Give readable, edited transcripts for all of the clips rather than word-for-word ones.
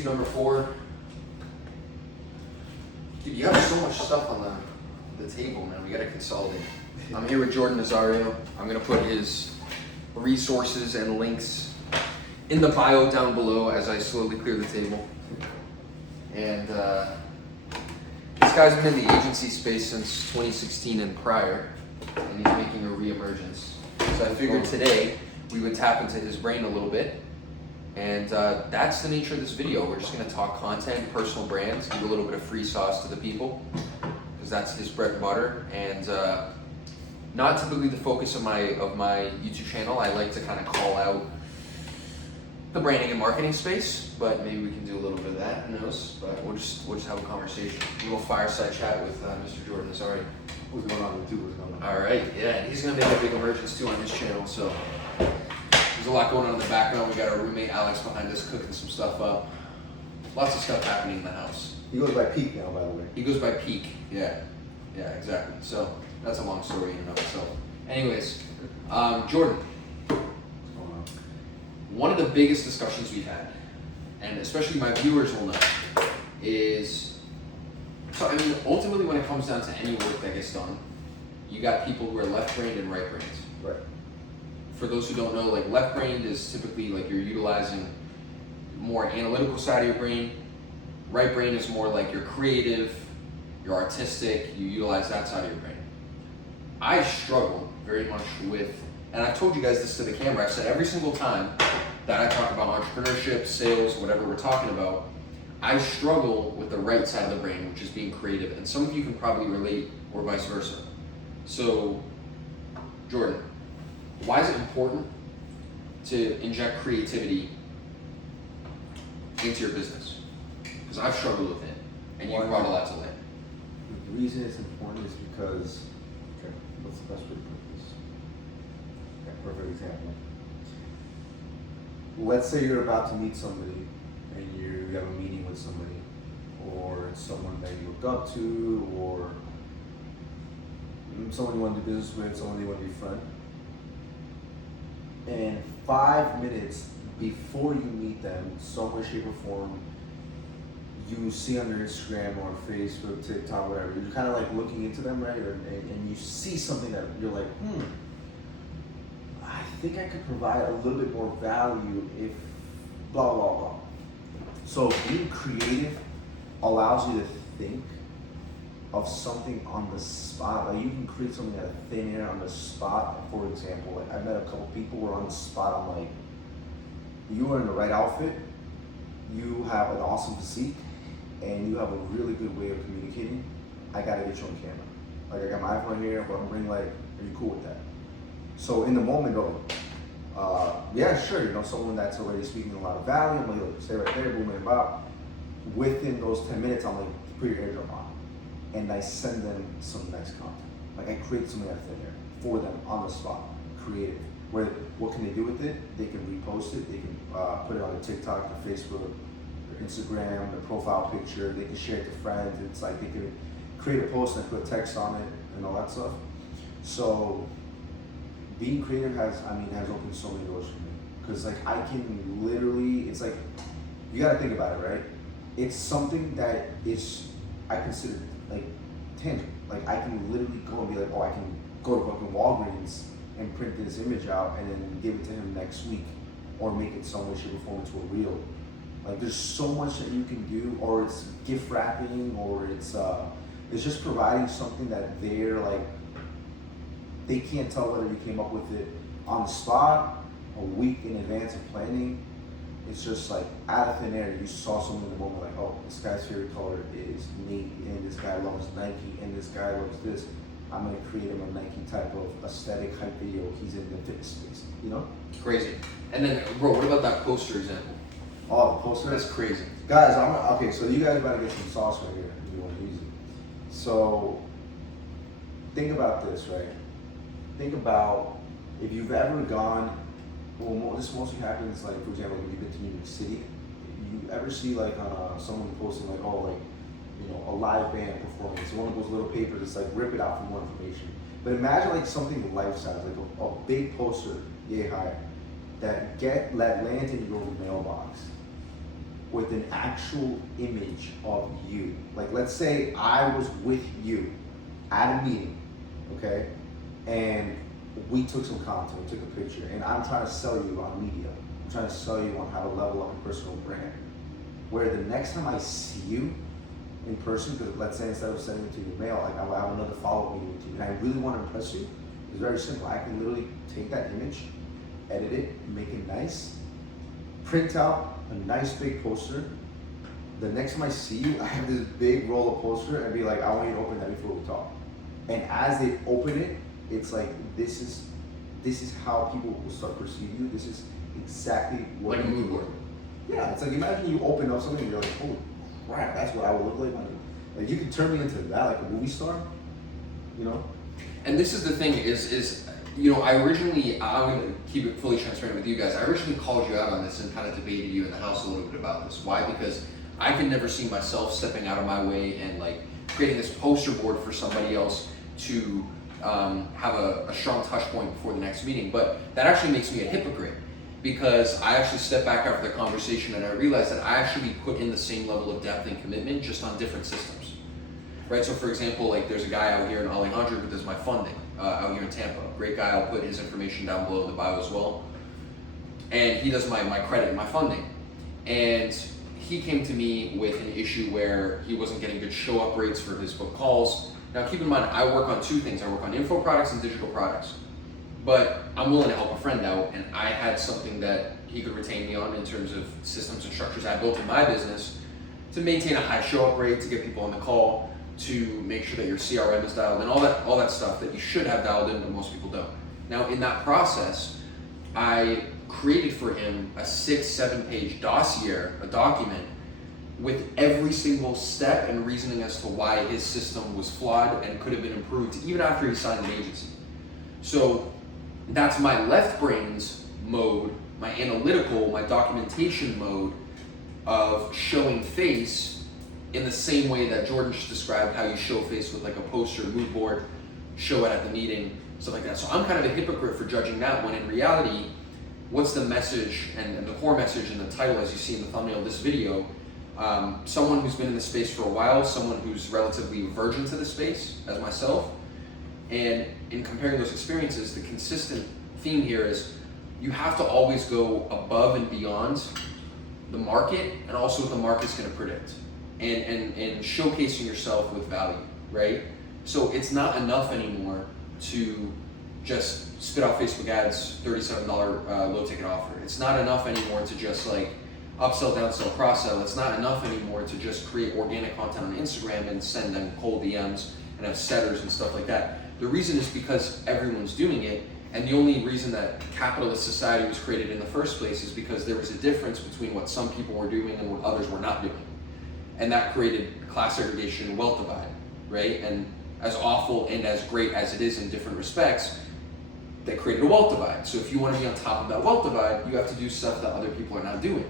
YouTube number 4. Dude, you have so much stuff on the table, man. We gotta consolidate. I'm here with Jordan Nazario. I'm gonna put his resources and links in the bio down below as I slowly clear the table. And this guy's been in the agency space since 2016 and prior, and he's making a re-emergence. So I figured today we would tap into his brain a little bit. And that's the nature of this video. We're just gonna talk content, personal brands, give a little bit of free sauce to the people, because that's his bread and butter. And not typically the focus of my YouTube channel. I like to kind of call out the branding and marketing space, but maybe we can do a little bit of that, who knows? But we'll just have a conversation. A little fireside chat with Mr. Jordan Nazario. What's going on with you? What's going on? All right, yeah, and he's gonna make a big emergence too on his channel, so there's a lot going on in the background. We got our roommate Alex behind us cooking some stuff up. Lots of stuff happening in the house. He goes by Peak now, by the way. He goes by Peak, yeah, exactly. So that's a long story in and of itself. Anyways, Jordan, What's going on? one of the biggest discussions we've had, and especially my viewers will know, is, so I mean, ultimately when it comes down to any work that gets done, you got people who are left-brained and right-brained. Right. For those who don't know, like left-brained is typically like you're utilizing more analytical side of your brain. Right brain is more like you're creative, you're artistic, you utilize that side of your brain. I struggle very much with, and I've told you guys this to the camera, I've said every single time that I talk about entrepreneurship, sales, whatever we're talking about, I struggle with the right side of the brain, which is being creative. And some of you can probably relate, or vice versa. So, Jordan, why is it important to inject creativity into your business? Because I've struggled with it, and you brought a lot to light. The reason it's important is because, okay, what's the best way to put this? Okay, perfect example. Let's say you're about to meet somebody and you have a meeting with somebody, or it's someone that you look up to, or someone you want to do business with, someone you want to be friend. And 5 minutes before you meet them, some way, shape, or form, you see on their Instagram or Facebook, TikTok, whatever, you're kind of like looking into them, right? And you see something that you're like, I think I could provide a little bit more value if blah, blah, blah. So being creative allows you to think of something on the spot. Like you can create something out of thin air on the spot. For example, like I met a couple people who were on the spot. I'm like, you are in the right outfit, you have an awesome physique, and you have a really good way of communicating. I gotta get you on camera. Like I got my iPhone here, but I'm ring light. Are you cool with that? So in the moment though, yeah, sure, you know, someone that's already speaking a lot of value, I'm like, look, stay right there, boom, and bop. Within those 10 minutes, I'm like, put your airdrop on. And I send them some nice content. Like I create something out of thin air for them on the spot, creative. Where what can they do with it? They can repost it. They can put it on their TikTok, their Facebook, their Instagram, their profile picture. They can share it to friends. It's like they can create a post and put text on it and all that stuff. So being creative has opened so many doors for me. Because like I can literally, it's like you got to think about it, right? It's something that is I consider like tangible. Like I can literally go and be like, oh, I can go to fucking Walgreens and print this image out and then give it to him next week, or make it some way, shape, or form into a reel. Like there's so much that you can do, or it's gift wrapping, or it's just providing something that they're like, they can't tell whether you came up with it on the spot, a week in advance of planning. It's just like out of thin air, you saw something in the moment like, oh, this guy's favorite color is Navy, and this guy loves Nike, and this guy loves this. I'm gonna create him a Nike type of aesthetic hype video. He's in the fitness space, you know? Crazy. And then, bro, what about that poster example? Oh, the poster? That's crazy. Guys, okay, so you guys about to get some sauce right here if you want to use it. So, think about this, right? Think about if you've ever gone, well, this mostly happens, like, for example, when you've been to New York City, you ever see, like, someone posting, like, oh, like, you know, a live band performance, one of those little papers that's like, rip it out for more information. But imagine, like, something life-size, like a big poster, yay high, that lands in your mailbox. with an actual image of you. Like, let's say I was with you at a meeting, okay, and we took some content, we took a picture, and I'm trying to sell you on media. I'm trying to sell you on how to level up a personal brand. Where the next time I see you in person, because let's say instead of sending it to your mail, like I will have another follow-up meeting with you, and I really want to impress you, it's very simple. I can literally take that image, edit it, make it nice, print out a nice big poster. The next time I see you, I have this big roll of poster and be like, I want you to open that before we talk. And as they open it, it's like, this is how people will start perceiving you. This is exactly what like a you mood board. Yeah, it's like, imagine you open up something and you're like, holy crap, that's what I would look like. Like, you could turn me into that, like a movie star, you know? And this is the thing is you know, I'm going to keep it fully transparent with you guys. I originally called you out on this and kind of debated you in the house a little bit about this. Why? Because I can never see myself stepping out of my way and like creating this poster board for somebody else to have a strong touch point before the next meeting. But that actually makes me a hypocrite, because I actually stepped back after the conversation and I realized that I actually put in the same level of depth and commitment, just on different systems. Right? So for example, like there's a guy out here in Alejandro who does my funding out here in Tampa. Great guy. I'll put his information down below in the bio as well. And he does my credit and my funding. And he came to me with an issue where he wasn't getting good show up rates for his book calls. Now keep in mind, I work on two things. I work on info products and digital products. But I'm willing to help a friend out, and I had something that he could retain me on in terms of systems and structures I built in my business to maintain a high show up rate, to get people on the call, to make sure that your CRM is dialed in, all that stuff that you should have dialed in, but most people don't. Now in that process, I created for him a 6-7 page dossier, a document with every single step and reasoning as to why his system was flawed and could have been improved even after he signed an agency. So that's my left brain's mode, my analytical, my documentation mode of showing face in the same way that Jordan just described how you show face with like a poster, mood board, show it at the meeting, stuff like that. So I'm kind of a hypocrite for judging that, when in reality, what's the message and the core message in the title, as you see in the thumbnail of this video, someone who's been in the space for a while, someone who's relatively virgin to the space, as myself, and in comparing those experiences, the consistent theme here is you have to always go above and beyond the market and also what the market's going to predict, and showcasing yourself with value, right? So it's not enough anymore to just spit out Facebook ads, $37 low ticket offer. It's not enough anymore to just like upsell, downsell, cross sell. It's not enough anymore to just create organic content on Instagram and send them cold DMs and have setters and stuff like that. The reason is because everyone's doing it, and the only reason that capitalist society was created in the first place is because there was a difference between what some people were doing and what others were not doing. And that created class segregation and wealth divide, right? And as awful and as great as it is in different respects, that created a wealth divide. So if you want to be on top of that wealth divide, you have to do stuff that other people are not doing,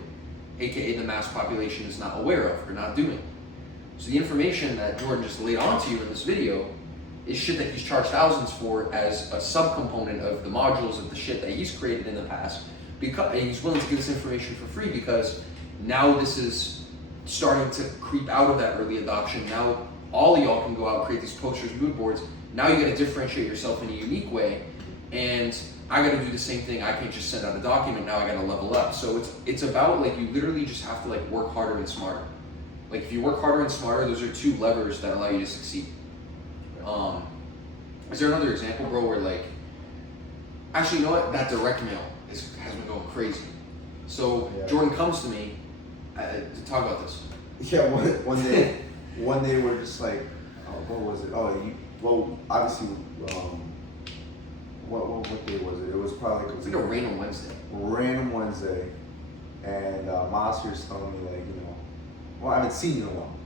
aka the mass population is not aware of or not doing. So the information that Jordan just laid onto you in this video is shit that he's charged thousands for as a subcomponent of the modules of the shit that he's created in the past, because and he's willing to give this information for free, because now this is starting to creep out of that early adoption. Now all of y'all can go out, create these posters, mood boards. Now you got to differentiate yourself in a unique way, and I got to do the same thing. I can't just send out a document. Now I got to level up. So it's about like, you literally just have to like work harder and smarter. Like if you work harder and smarter, those are two levers that allow you to succeed. Is there another example, bro, where like, actually, you know what? That direct mail has been going crazy. So yeah. Jordan comes to me to talk about this. Yeah, one day we're just like, what was it? Well, obviously, what day was it? It was probably like a random Wednesday. Random Wednesday, and Monster's telling me like, well, I haven't seen you in a while.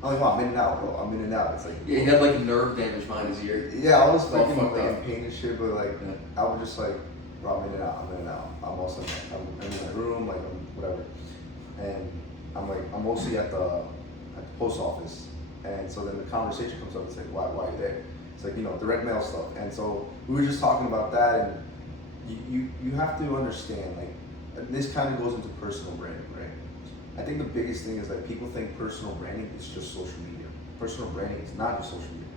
I'm like, I'm in and out, bro. I'm in and out. It's like, yeah, he had like nerve damage behind his ear. Yeah, I was fucking like in pain and shit, but like, I was just like, bro, I'm in and out. I'm also, I'm in my room, like, I'm whatever. And I'm mostly at the post office. And so then the conversation comes up. It's like, why are you there? It's like, direct mail stuff. And so we were just talking about that, and you have to understand, like, this kind of goes into personal branding, right? I think the biggest thing is that people think personal branding is just social media. Personal branding is not just social media.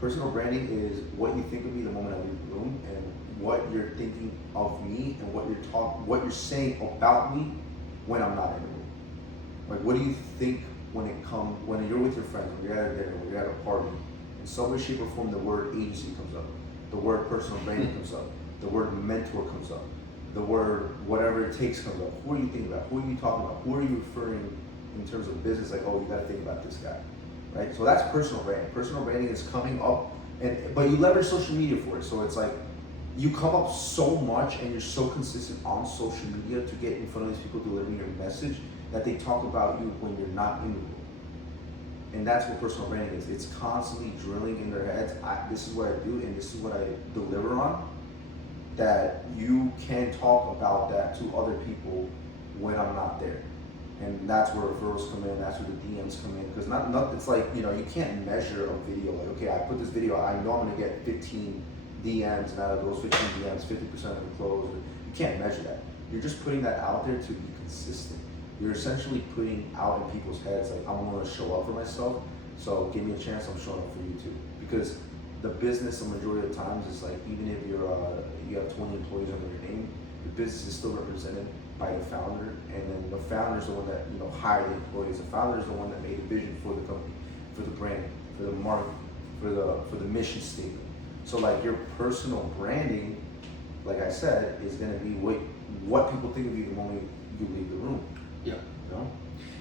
Personal branding is what you think of me the moment I leave the room, and what you're thinking of me, and what you're saying about me when I'm not in the room. Like, what do you think when you're with your friends, when you're at a dinner, when you're at a party? In some way, shape, or form, the word agency comes up, the word personal branding comes up, the word mentor comes up, the word whatever it takes comes up. Who are you thinking about? Who are you talking about? Who are you referring in terms of business? Like, oh, you got to think about this guy, right? So that's personal branding. Personal branding is coming up, but you leverage social media for it. So it's like you come up so much and you're so consistent on social media to get in front of these people delivering your message that they talk about you when you're not in the room. And that's what personal branding is. It's constantly drilling in their heads, this is what I do and this is what I deliver on, that you can talk about that to other people when I'm not there. And that's where referrals come in, that's where the DMs come in. Because not it's like, you can't measure a video like, okay, I put this video, I know I'm gonna get 15 DMs, and out of those 15 DMs, 50% of them close. You can't measure that. You're just putting that out there to be consistent. You're essentially putting out in people's heads, like, I'm going to show up for myself, so give me a chance, I'm showing up for you too. Because the business, the majority of the times, is like, even if you have 20 employees under your name, the business is still represented by the founder, and then the founder is the one that hired the employees. The founder is the one that made the vision for the company, for the brand, for the market, for the mission statement. So like your personal branding, like I said, is going to be what people think of you the moment you leave the room. Yeah.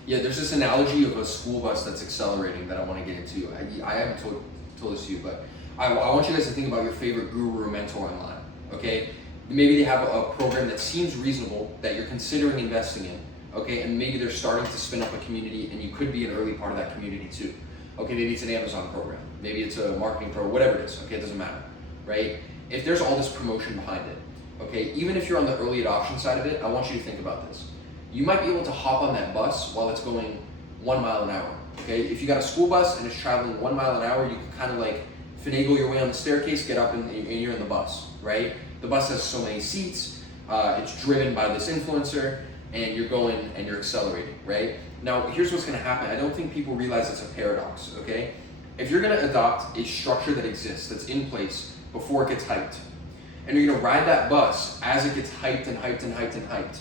Yeah, there's this analogy of a school bus that's accelerating that I want to get into. I haven't told this to you, but I want you guys to think about your favorite guru or mentor online, okay? Maybe they have a program that seems reasonable that you're considering investing in, okay? And maybe they're starting to spin up a community and you could be an early part of that community too. Okay, maybe it's an Amazon program, maybe it's a marketing program, whatever it is, okay, it doesn't matter, right? If there's all this promotion behind it, okay, even if you're on the early adoption side of it, I want you to think about this. You might be able to hop on that bus while it's going 1 mile an hour, okay? If you got a school bus and it's traveling 1 mile an hour, you can kind of like finagle your way on the staircase, get up and you're in the bus, right? The bus has so many seats, it's driven by this influencer, and you're going and you're accelerating, right? Now, here's what's gonna happen. I don't think people realize it's a paradox, okay? If you're gonna adopt a structure that exists, that's in place before it gets hyped, and you're gonna ride that bus as it gets hyped and hyped and hyped and hyped,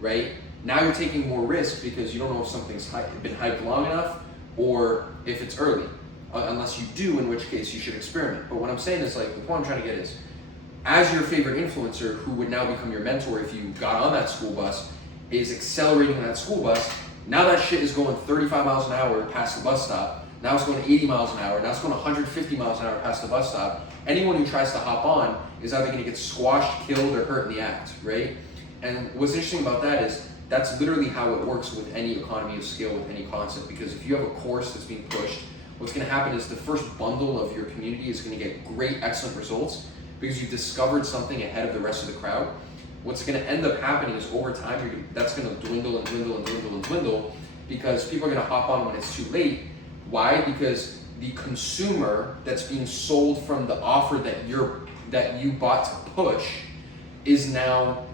right? Now you're taking more risk because you don't know if something's been hyped long enough or if it's early, unless you do, in which case you should experiment. But what I'm saying is, like, the point I'm trying to get is, as your favorite influencer, who would now become your mentor if you got on that school bus, is accelerating that school bus, now that shit is going 35 miles an hour past the bus stop, now it's going 80 miles an hour, now it's going 150 miles an hour past the bus stop. Anyone who tries to hop on is either gonna get squashed, killed, or hurt in the act, right? And what's interesting about that is, that's literally how it works with any economy of scale, with any concept, because if you have a course that's being pushed, what's gonna happen is the first bundle of your community is gonna get great, excellent results because you discovered something ahead of the rest of the crowd. What's gonna end up happening is over time, that's gonna dwindle and dwindle and dwindle and dwindle because people are gonna hop on when it's too late. Why? Because the consumer that's being sold from the offer that you bought to push is now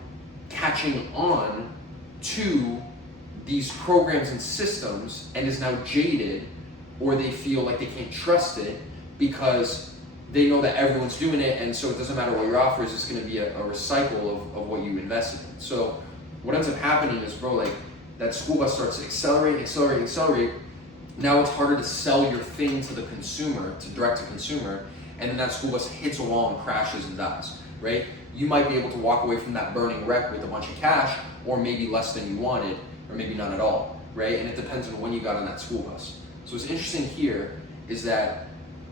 catching on to these programs and systems and is now jaded, or they feel like they can't trust it because they know that everyone's doing it, and so it doesn't matter what your offer is, it's going to be a recycle of what you invested in. So what ends up happening is, bro, like, that school bus starts to accelerate. Now it's harder to sell your thing to the consumer, to direct to consumer, and then that school bus hits a wall and crashes and dies, right? You might be able to walk away from that burning wreck with a bunch of cash, or maybe less than you wanted, or maybe none at all, right? And it depends on when you got on that school bus. So what's interesting here is that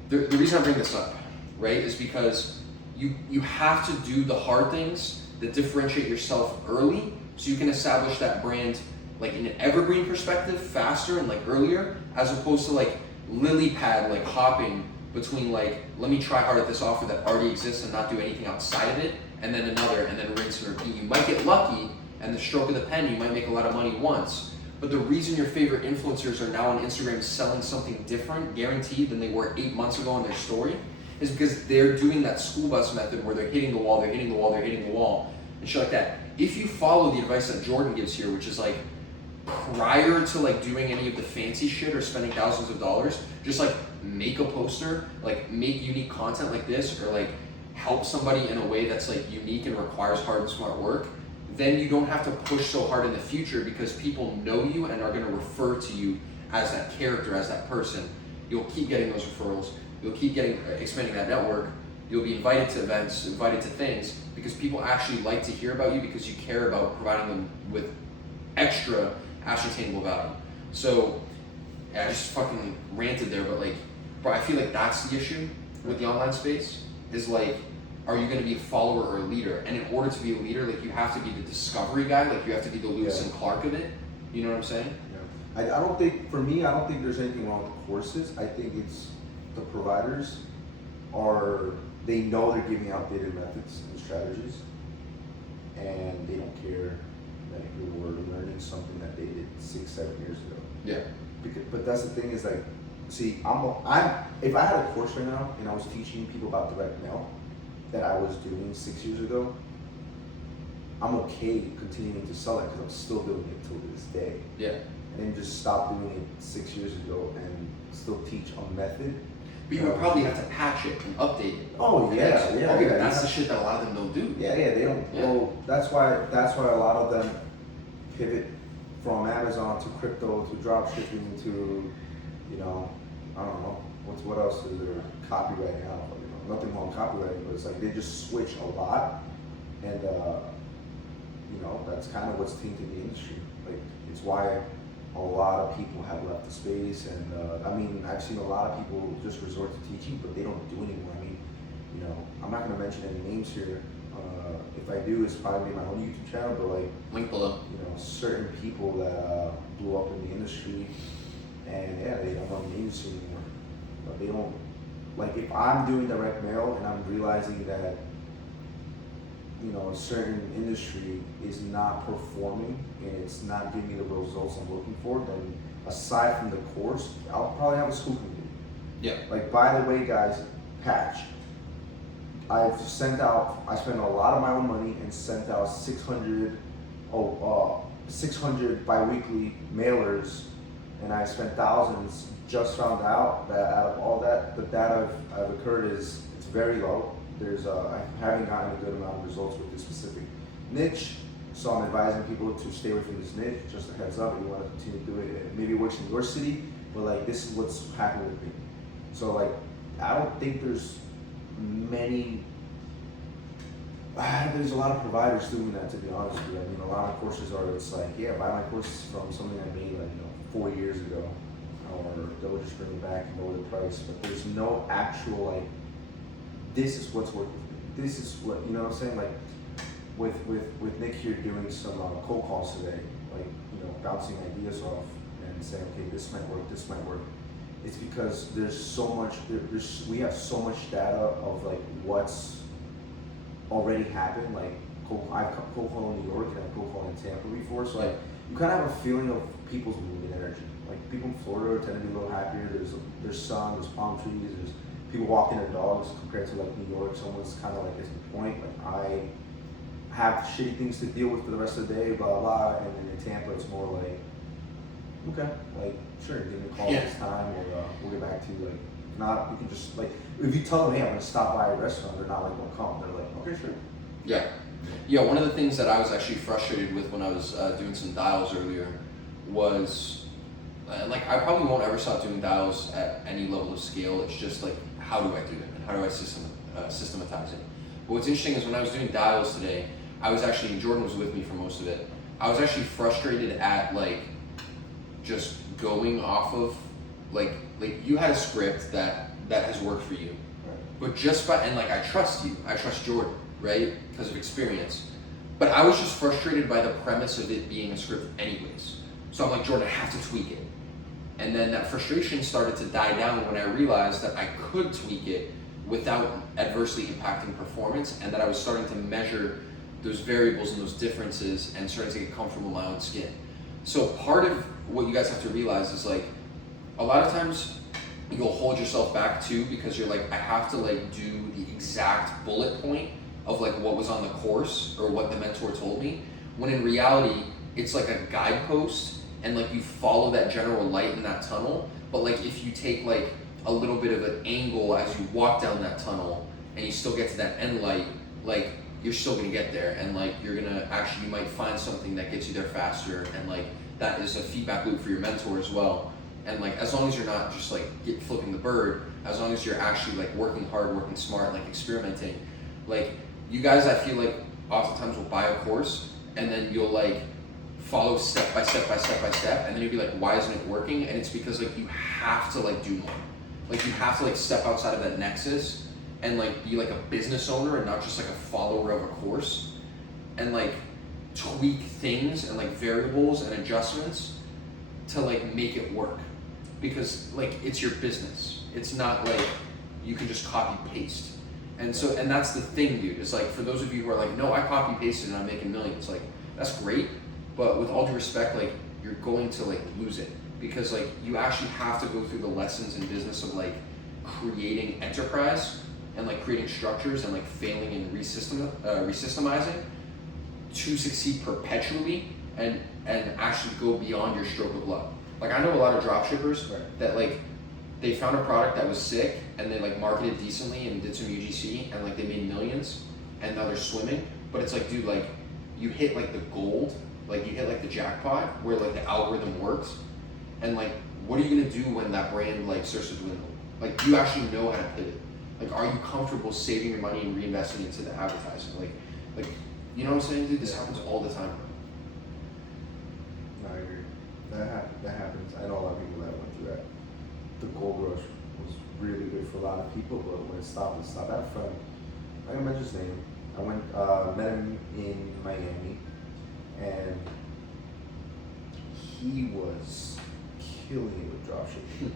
the reason I bring this up, right, is because you have to do the hard things that differentiate yourself early, so you can establish that brand like in an evergreen perspective faster and like earlier, as opposed to like lily pad, like hopping between like, let me try hard at this offer that already exists and not do anything outside of it, and then another, and then rinse and repeat. You might get lucky, and the stroke of the pen, you might make a lot of money once, but the reason your favorite influencers are now on Instagram selling something different, guaranteed, than they were 8 months ago on their story, is because they're doing that school bus method where they're hitting the wall, and shit like that. If you follow the advice that Jordan gives here, which is like, prior to like doing any of the fancy shit or spending thousands of dollars, just like make a poster, like make unique content like this, or like help somebody in a way that's like unique and requires hard and smart work, then you don't have to push so hard in the future because people know you and are going to refer to you as that character, as that person. You'll keep getting those referrals. You'll keep getting expanding that network. You'll be invited to events, invited to things, because people actually like to hear about you because you care about providing them with extra ascertainable value. So yeah, I just fucking ranted there, but like, bro, I feel like that's the issue with the online space, is like, are you going to be a follower or a leader? And in order to be a leader, like, you have to be the discovery guy, like you have to be the Lewis and Clark of it. You know what I'm saying? Yeah. I don't think, for me, I don't think there's anything wrong with the courses. I think it's the providers they know they're giving out data methods and strategies, and they don't care that you're learning something that they did 6-7 years ago. Yeah. But that's the thing is, like, see, if I had a course right now and I was teaching people about direct mail that I was doing 6 years ago, I'm okay continuing to sell it because I'm still doing it till this day. Yeah. And then just stop doing it 6 years ago and still teach a method. But you would probably have to patch it and update it. Oh yeah, yeah. Okay, yeah, but that's the shit that a lot of them don't do. Yeah, they don't. Yeah. Well, that's why a lot of them pivot from Amazon to crypto to drop shipping to, you know, I don't know what else is there, copywriting. I don't know, you know, nothing wrong with copywriting, but it's like they just switch a lot, and you know, that's kind of what's tainted the industry. Like, it's why a lot of people have left the space, and I mean, I've seen a lot of people just resort to teaching, but they don't do anymore. I mean, you know, I'm not going to mention any names here. If I do, it's probably my own YouTube channel, but like, link below. you know, certain people that blew up in the industry, and yeah, they don't want the industry anymore. But they don't, like, if I'm doing direct mail and I'm realizing that, you know, a certain industry is not performing and it's not giving me the results I'm looking for, then aside from the course, I'll probably have a school community. Yeah. Like, by the way, guys, patch. I spent a lot of my own money and sent out 600 bi-weekly mailers, and I spent thousands. Just found out that out of all that, the data I've occurred is, it's very low. I haven't gotten a good amount of results with this specific niche, so I'm advising people to stay away from this niche. Just a heads up, if you want to continue to do it, maybe it works in your city, but like, this is what's happening with me. So like, I don't think there's there's a lot of providers doing that, to be honest with you. I mean, a lot of courses it's like, yeah, buy my course from something I made like, 4 years ago, or they'll just bring it back and lower the price, but there's no actual, like, this is what's working for me. This is what, you know what I'm saying? Like, with Nick here doing some cold calls today, like, you know, bouncing ideas off and saying, okay, this might work. It's because there's so much, we have so much data of like what's already happened. Like, I've cold called in New York and I've cold called in Tampa before, so like, you kind of have a feeling of people's mood and energy. Like, people in Florida tend to be a little happier. There's sun, there's palm trees, there's people walking their dogs, compared to like New York. Someone's kind of like, it's the point. Like, I have shitty things to deal with for the rest of the day, blah, blah, blah. And then in Tampa, it's more like, okay, like, sure, give me a call this time, or we'll get back to you. Like, not, you can just, like, if you tell them, hey, I'm gonna stop by a restaurant, they're not like, don't come. They're like, okay, sure. Yeah. Yeah, one of the things that I was actually frustrated with when I was doing some dials earlier was, like, I probably won't ever stop doing dials at any level of scale. It's just like, how do I do it, and how do I systematize it? But what's interesting is when I was doing dials today, I was actually, Jordan was with me for most of it, I was actually frustrated at, like, just going off of, like you had a script that has worked for you, but just by, and like, I trust you, I trust Jordan, right, because of experience, but I was just frustrated by the premise of it being a script anyways. So I'm like, Jordan, I have to tweak it. And then that frustration started to die down when I realized that I could tweak it without adversely impacting performance, and that I was starting to measure those variables and those differences and starting to get comfortable in my own skin. So part of what you guys have to realize is, like, a lot of times you'll hold yourself back too, because you're like, I have to like do the exact bullet point of like what was on the course or what the mentor told me, when in reality it's like a guidepost, and like you follow that general light in that tunnel, but like if you take like a little bit of an angle as you walk down that tunnel and you still get to that end light, like you're still gonna get there, and like you're gonna actually, you might find something that gets you there faster, and like that is a feedback loop for your mentor as well. And like as long as you're not just like flipping the bird, as long as you're actually like working hard, working smart, like experimenting, like you guys, I feel like oftentimes will buy a course and then you'll like follow step by step by step by step, and then you'll be like, why isn't it working? And it's because like you have to like do more. Like you have to like step outside of that nexus and like be like a business owner and not just like a follower of a course, and like tweak things and like variables and adjustments to like make it work, because like it's your business. It's not like you can just copy paste. And so, and that's the thing, dude. It's like, for those of you who are like, no, I copy pasted and I'm making millions, like that's great, but with all due respect, like you're going to like lose it, because like you actually have to go through the lessons in business of like creating enterprise and like creating structures and like failing and resystemizing to succeed perpetually and actually go beyond your stroke of luck. Like I know a lot of dropshippers that like they found a product that was sick and they like marketed decently and did some UGC and like they made millions and now they're swimming. But it's like, dude, like you hit like the gold, like you hit like the jackpot where like the algorithm works, and like what are you gonna do when that brand like starts to dwindle? Like you actually know how to pivot. Like are you comfortable saving your money and reinvesting into the advertising? Like you know what I'm saying, dude? This happens all the time. No, I agree. That happens. I know a lot of people that went through that. The gold rush was really good for a lot of people, but when it stopped, it stopped. I had a friend, I can mention his name. I went, met him in Miami, and he was killing it with dropshipping.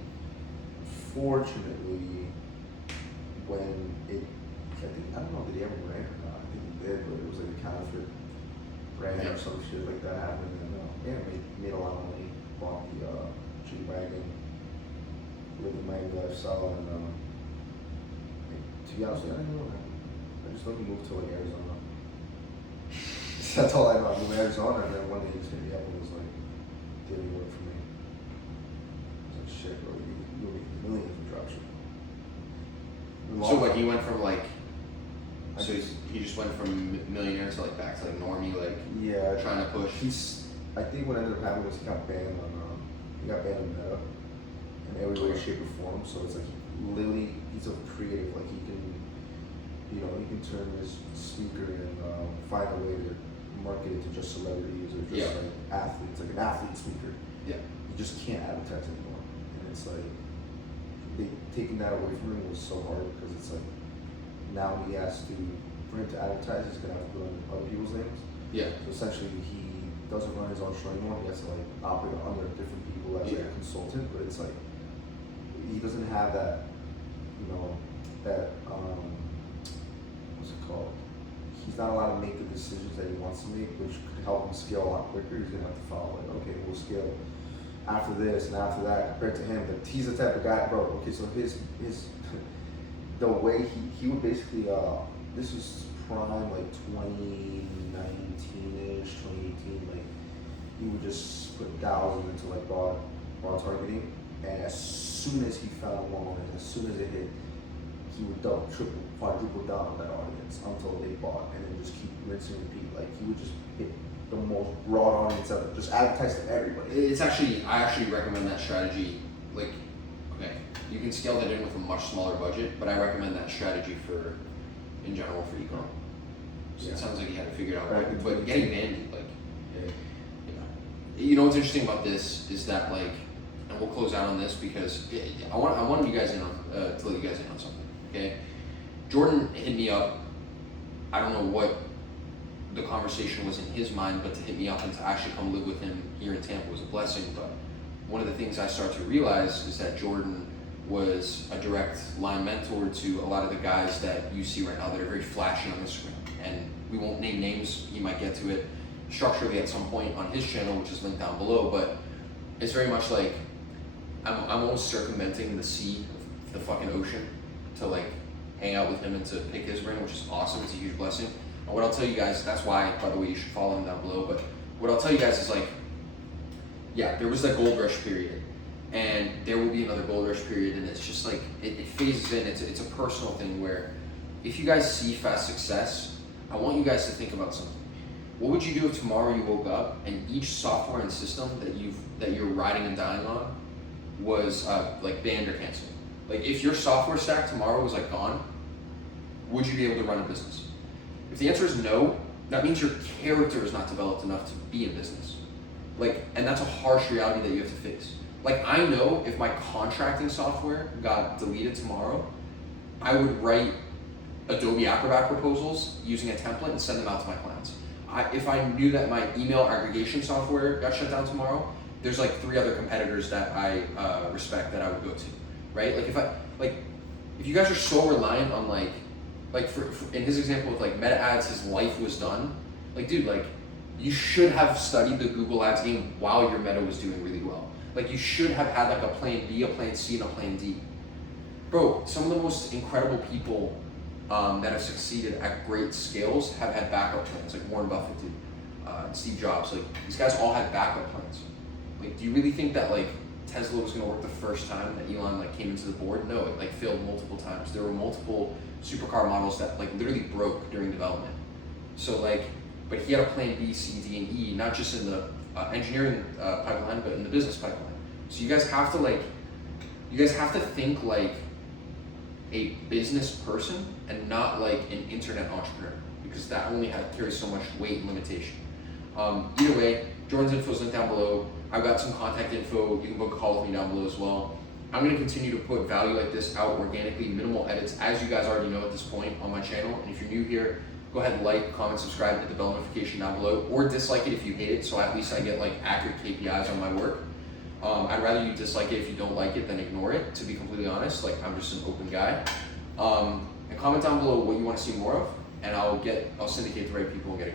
Fortunately, when it, I don't know, did he ever brand or not? I think he did, but it was like a counterfeit brand or some shit like that happened, and made a lot of money, bought the G-Wagon, lived the Miami lifestyle, and to be honest, I don't know. I just know he moved to like Arizona. That's all I know. I moved to Arizona, and then one day he just hit me up and was like, "Did any work for me?" I was like, "Shit, bro, you'll make millions in dropshipping." So like he went from like, so he just went from millionaire to like back to like normie, like yeah, trying to push. I think what ended up happening was he got banned on Meta in every way, shape, or form. So it's like he's a creative. Like he can turn his speaker and find a way to market it to just celebrities or just like athletes, like an athlete speaker. Yeah. You just can't advertise anymore, and it's like taking that away from him was so hard, because it's like now he has to, for him to advertise, he's gonna have to put on other people's names. Yeah. So essentially, he doesn't run his own show anymore. He has to like operate under different people as like a consultant, but it's like he doesn't have that, what's it called? He's not allowed to make the decisions that he wants to make, which could help him scale a lot quicker. He's gonna have to follow like, okay, we'll scale after this and after that. Compared to him, but he's the type of guy, bro. Okay, so his the way he would basically this was prime like 2019-ish, 2018, like he would just put thousands into like broad targeting, and as soon as he found one, as soon as it hit, he would double, triple, quadruple down on that audience until they bought, and then just keep rinsing and repeat. Like he would just hit the most broad audience ever, just advertise to everybody. It's actually, I actually recommend that strategy. Like, okay, you can scale that in with a much smaller budget, but I recommend that strategy for, in general, for e-com. So it sounds like you had to figure it out, but getting banned, like, you know what's interesting about this is that like, and we'll close out on this because I want you guys in on to let you guys in on something. Okay, Jordan hit me up. I don't know what the conversation was in his mind, but to hit me up and to actually come live with him here in Tampa was a blessing. But one of the things I started to realize is that Jordan was a direct line mentor to a lot of the guys that you see right now that are very flashy on Instagram. And we won't name names, he might get to it structurally at some point on his channel, which is linked down below, but it's very much like I'm almost circumventing the sea of the fucking ocean to like hang out with him and to pick his brain, which is awesome. It's a huge blessing. And what I'll tell you guys, that's why, by the way, you should follow him down below, but what I'll tell you guys is like, yeah, there was that gold rush period, and there will be another gold rush period, and it's just like it phases in. It's a personal thing where if you guys see fast success, I want you guys to think about something. What would you do if tomorrow you woke up and each software and system that you're riding and dying on was like banned or canceled? Like if your software stack tomorrow was like gone, would you be able to run a business? If the answer is no, that means your character is not developed enough to be in business. Like, and that's a harsh reality that you have to face. Like I know if my contracting software got deleted tomorrow, I would write Adobe Acrobat proposals using a template and send them out to my clients. If I knew that my email aggregation software got shut down tomorrow, there's like 3 other competitors that I respect that I would go to, right? Like if you guys are so reliant on like for in his example with like Meta ads, his life was done. Like dude, like you should have studied the Google Ads game while your Meta was doing really well. Like you should have had like a plan B, a plan C, and a plan D. Bro, some of the most incredible people that have succeeded at great scales have had backup plans, like Warren Buffett did, Steve Jobs. Like these guys all had backup plans. Like, do you really think that like Tesla was going to work the first time that Elon like came into the board? No, it like failed multiple times. There were multiple supercar models that like literally broke during development. So like, but he had a plan B, C, D, and E, not just in the engineering pipeline, but in the business pipeline. So you guys have to think like a business person and not like an internet entrepreneur, because that only carries so much weight and limitation. Either way, Jordan's info is linked down below. I've got some contact info. You can book a call with me down below as well. I'm going to continue to put value like this out organically, minimal edits, as you guys already know at this point on my channel. And if you're new here, go ahead and like, comment, subscribe, hit the bell notification down below, or dislike it if you hate it, so at least I get like accurate KPIs on my work. I'd rather you dislike it if you don't like it than ignore it, to be completely honest. Like, I'm just an open guy. And comment down below what you want to see more of, and I'll syndicate the right people and get it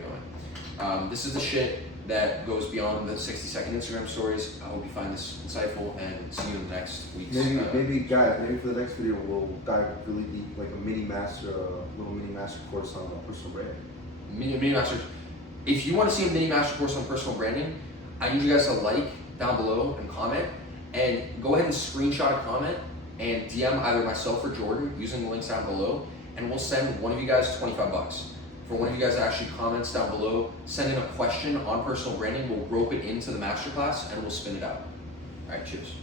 going. This is the shit that goes beyond the 60-second Instagram stories. I hope you find this insightful, and see you in the next week's. Maybe for the next video we'll dive really deep, like a little mini master course on personal branding. Mini master. If you want to see a mini master course on personal branding, I need you guys to like down below and comment, and go ahead and screenshot a comment and DM either myself or Jordan using the links down below, and we'll send one of you guys $25. For one of you guys that actually comments down below, send in a question on personal branding, we'll rope it into the masterclass and we'll spin it out. All right, cheers.